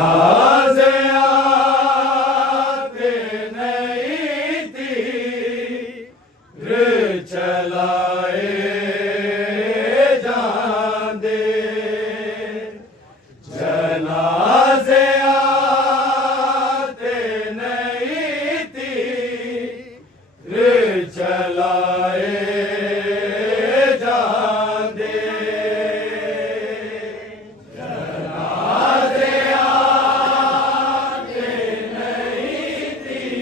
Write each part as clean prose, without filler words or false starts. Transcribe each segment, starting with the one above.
जनाजे आते नहीं तीर चलाए जांदे जनाजे आते नहीं तीर चलाए जांदे जनाजे आते नहीं तीर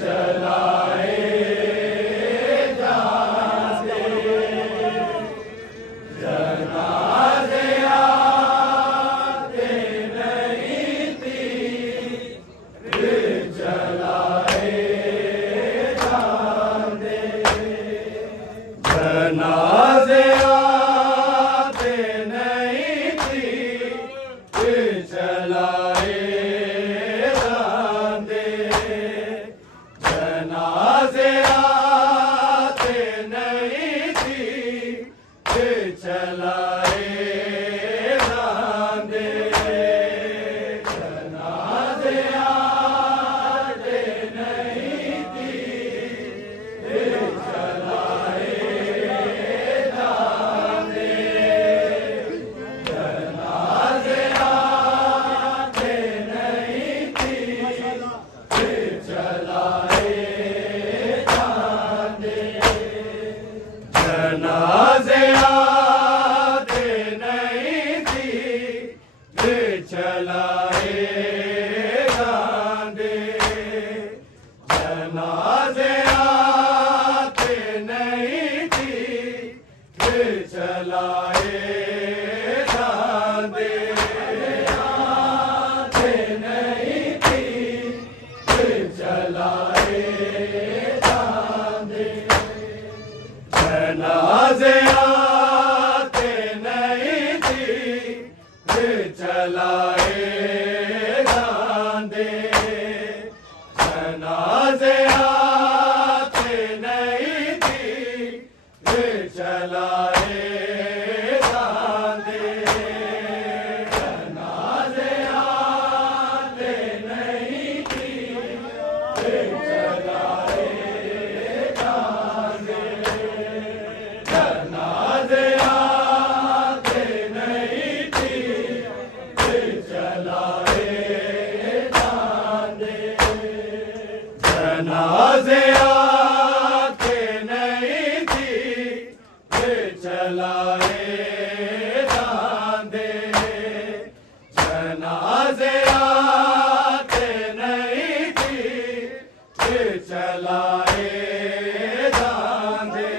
चलाए जांदे जनाजे आते नहीं तीर चलाए जांदे जनाजे आते नहीं तीर चलाए जांदे जनाजे आते नहीं तीर चलाए जांदे जनाजे आते नहीं तीर चलाए जांदे जनाजे आते नहीं तीर चलाए जांदे जनाजे आते नहीं तीर चलाए जांदे जनाजे आते नहीं तीर चलाए जांदे आते नहीं तीर चलाए जांदे जनाजे आते नहीं तीर चलाए जांदे जनाजे आते नहीं तीर चलाए जांदे जनाजे आते नहीं तीर चलाए जांदे जनाजे आते नहीं तीर चलाए जांदे जनाजे आते नहीं तीर चलाए जांदे जनाजे आते नहीं तीर चलाए जांदे जनाजे आते नहीं तीर चलाए जांदे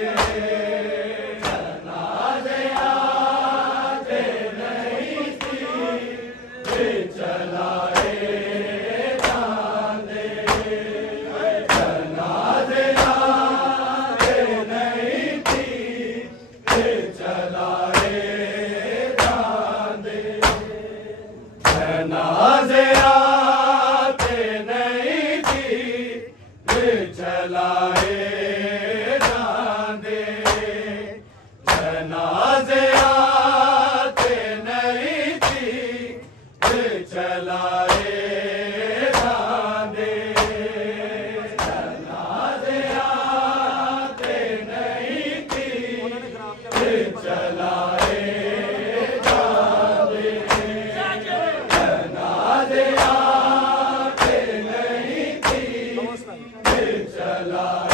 जनाजे आते नहीं तीर चलाए जांदे जनाजे आते नहीं तीर चलाए जांदे जनाजे आते नहीं तीर चलाए जांदे जनाजे आते नहीं तीर चलाए जांदे जनाजे आते नहीं तीर चलाए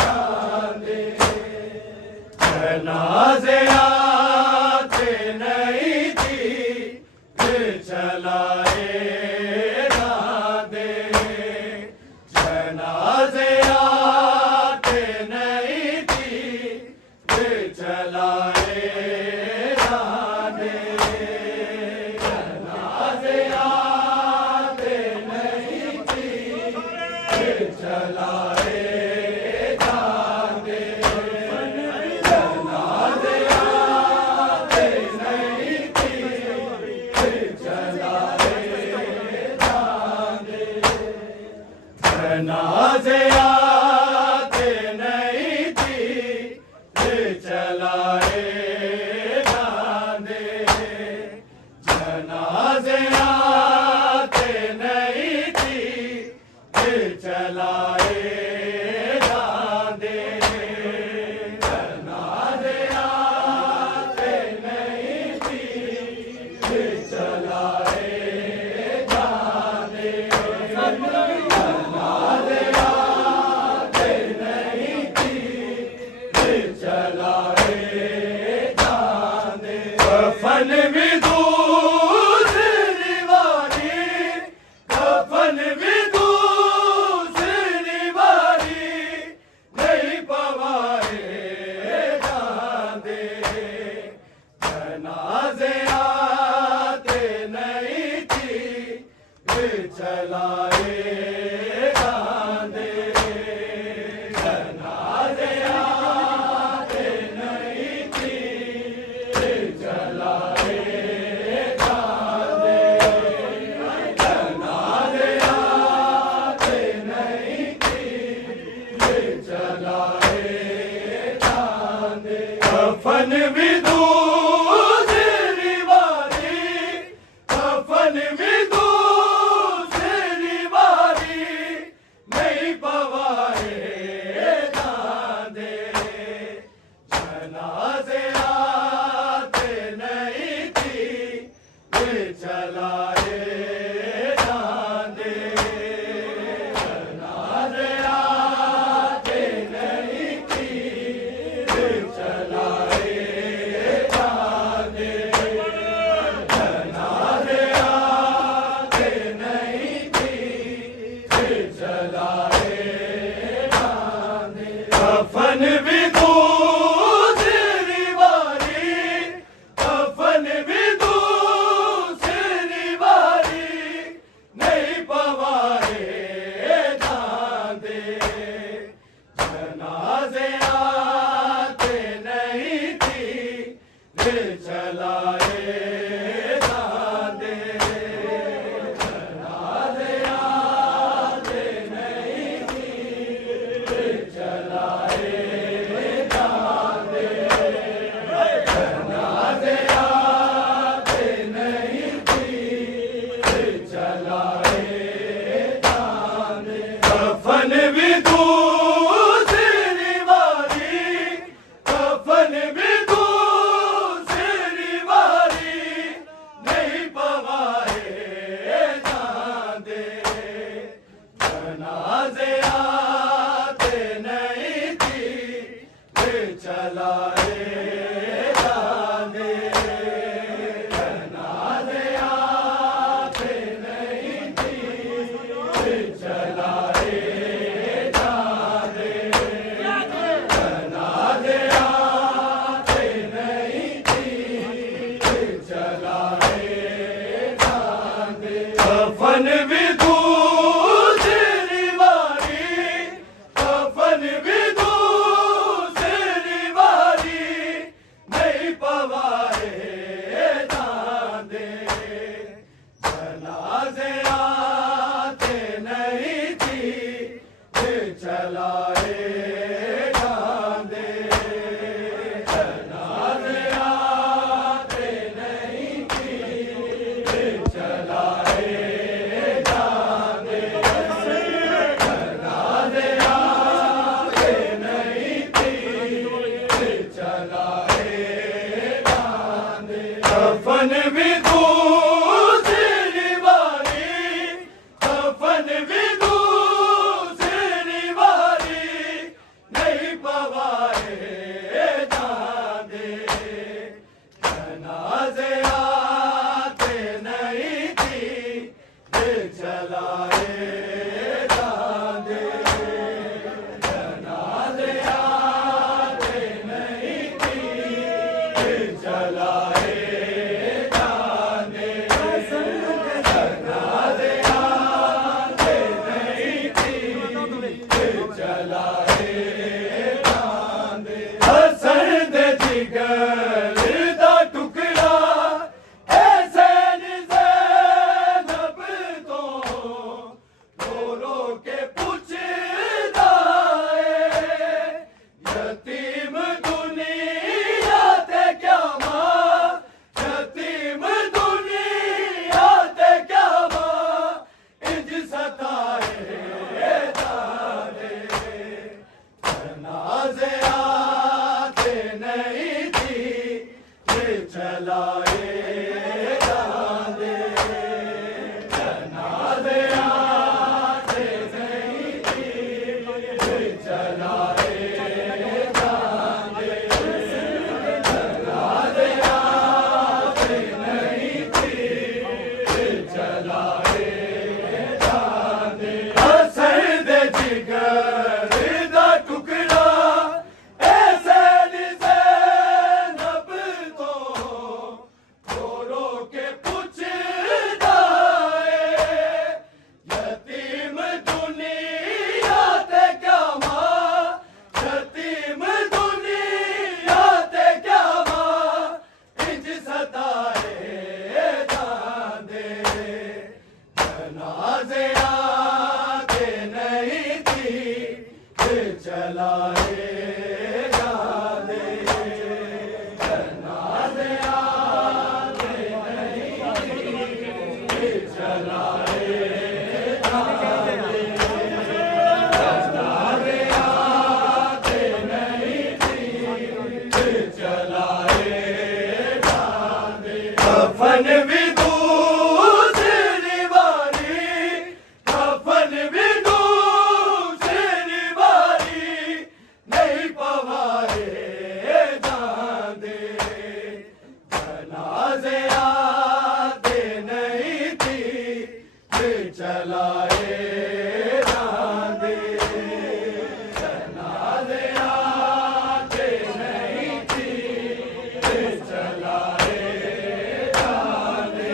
जांदे जनाजे आते नहीं तीर चलाए जांदे जनाजे आते नहीं तीर चलाए जांदे जनाजे आते नहीं तीर चलाए जांदे जनाजे आते नहीं तीर चलाए जनाजे आते नहीं थी दिल चलाए जाते जनाजे आते नहीं थी दिल चलाए जाते जनाजे आते नहीं थी दिल चलाए जाते कफन भी दूसरी बारी कफन भी दूसरी बारी नहीं पवाए जाते जनाजे आते नहीं थी दिल चलाए जाते जनाजे आते नहीं थी दिल चलाए जाते जनाजे आते नहीं थी दिल चलाए जाते कफन भी दूसरी बारी कफन भी दूसरी बारी नहीं पवाए जाते जनाजे आते नहीं थी दिल चलाए जाते जनाजे आते नहीं थी दिल चलाए जाते जनाजे आते नहीं थी दिल चलाए जाते कफन भी दूसरी बारी कफन भी दूसरी बारी नहीं पवाए जाते जनाजे आते नहीं थी दिल चलाए जाते जनाजे आते नहीं थी दिल चलाए जाते जनाजे आते नहीं थी दिल चलाए जाते कफन भी दूसरी बारी कफन भी दूसरी बारी नहीं पवाए जाते जनाजे आते नहीं थी दिल चलाए जाते जनाजे आते नहीं थी दिल चलाए जाते जनाजे आते नहीं थी दिल चलाए जाते कफन भी दूसरी बारी कफन भी दूसरी बारी नहीं पवाए जाते जनाजे आते नहीं थी दिल चलाए जाते जनाजे आते नहीं थी दिल चलाए जाते जनाजे आते नहीं थी दिल चलाए जाते कफन भी दूसरी बारी कफन भी दूसरी बारी नहीं पवाए जाते जनाजे आते नहीं थी कफन भी दूसरी बारी, कफन भी दूसरी बारी, नहीं पवाए जाते, जनाजे आते नहीं थी, फिर चलाए जाते, जनाजे आते नहीं थी, फिर चलाए चलाए जाते,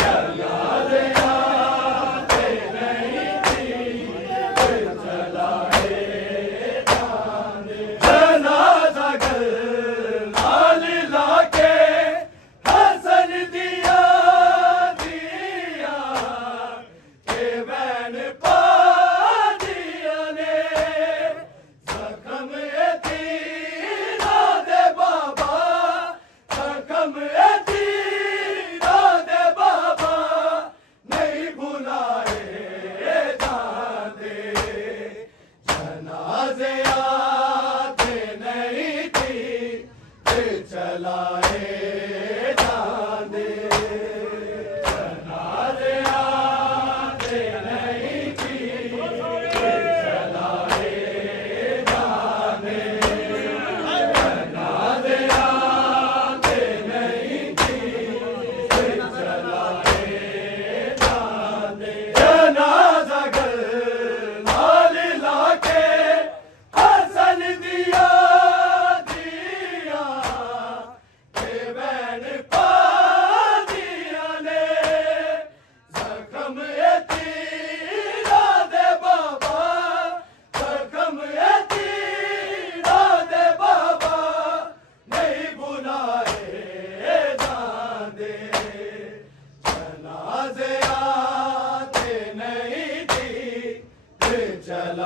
जनाजे आते नहीं थी, चलाए जाते, जनाजे आते नहीं थी, चलाए जाते, जनाजा घर माल लाके हसन दिया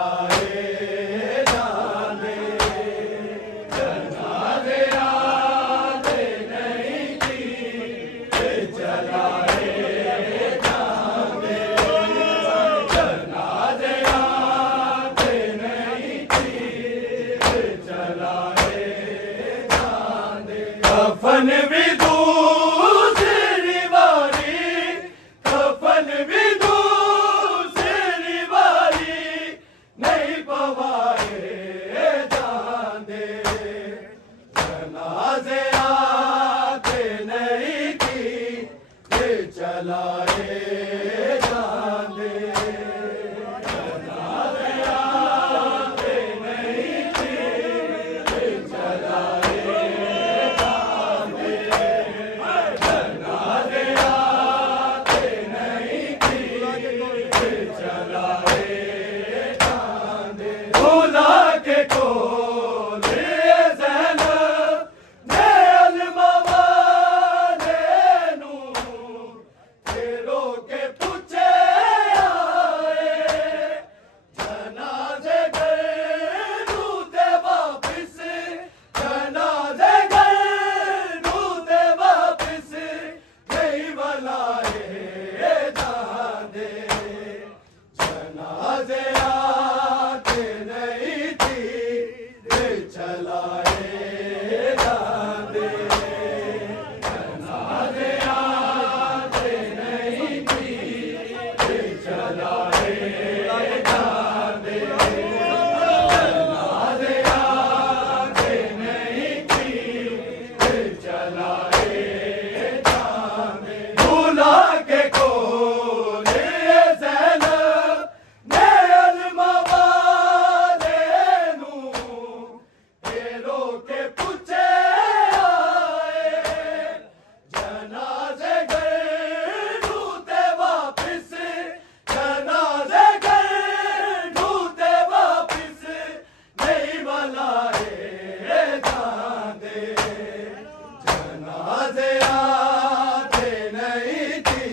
चलाए जाते, जनाजे आते नहीं थी, चलाए जाते, जनाजे आते नहीं थी, चलाए जाते, कफन भी दूसरी बारी, कफन भी दूसरी बारी, नहीं पवाए जाते, जनाजे आते नहीं थी, चलाए जाते, जनाजे आते नहीं थी, चलाए जाते, जनाजे आते नहीं थी, चलाए खुदा के कोल ज़ैनब ने अलमवाले नू तेरो के पूछे आए, जनाजे घर नू ते वापिस, जनाजे घर नू ते वापिस, नहीं बुलाए जाते, जनाजे चलाए जाते, जनाजे आते नहीं थी, चलाए जाते, जनाजे आते नहीं थी, चलाए जाते, भूला के कोल ज़ैनब ने अलमवाले नू तेरो के पूछे आए, जनाजे घर नू ते वापिस, जनाजे घर नू ते वापिस, नहीं बुलाए जाते, जनाजे आते नहीं थी,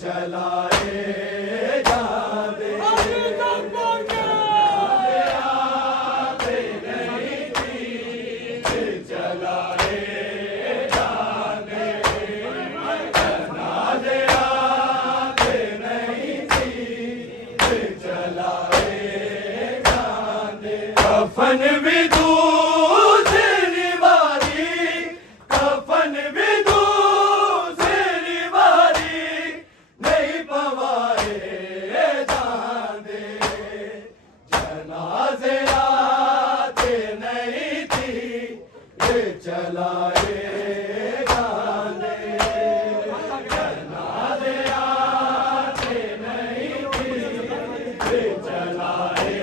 चलाए जाते, जनाजे आते नहीं थी, चलाए जाते, जनाजे कफन भी दूसरी बारी, कफन भी दूसरी बारी, नहीं पवाए जाने, जनाजे आते नहीं थी, ये चलाए जाने, जनाजे आते नहीं थी, ये चलाए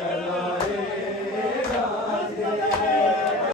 चलाए